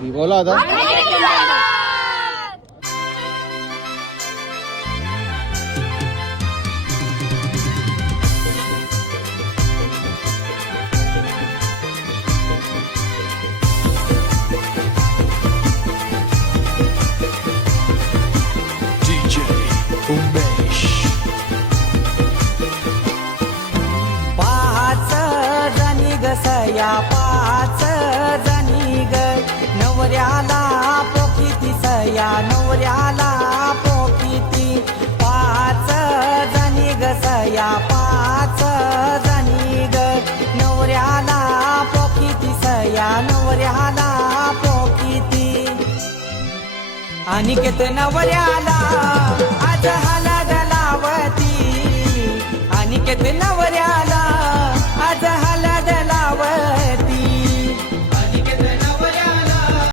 बोला आता. DJ उमेश. पाच जणी ग सया पाच जणी ग नवऱ्याला पोकिती सया नवऱ्याला पोकिती पाच जणी ग सया पाच जणी ग नवऱ्याला पोकिती सया नवऱ्याला पोकिती अनिकेत नवऱ्याला आज हाला गलावती अनिकेत नवऱ्याला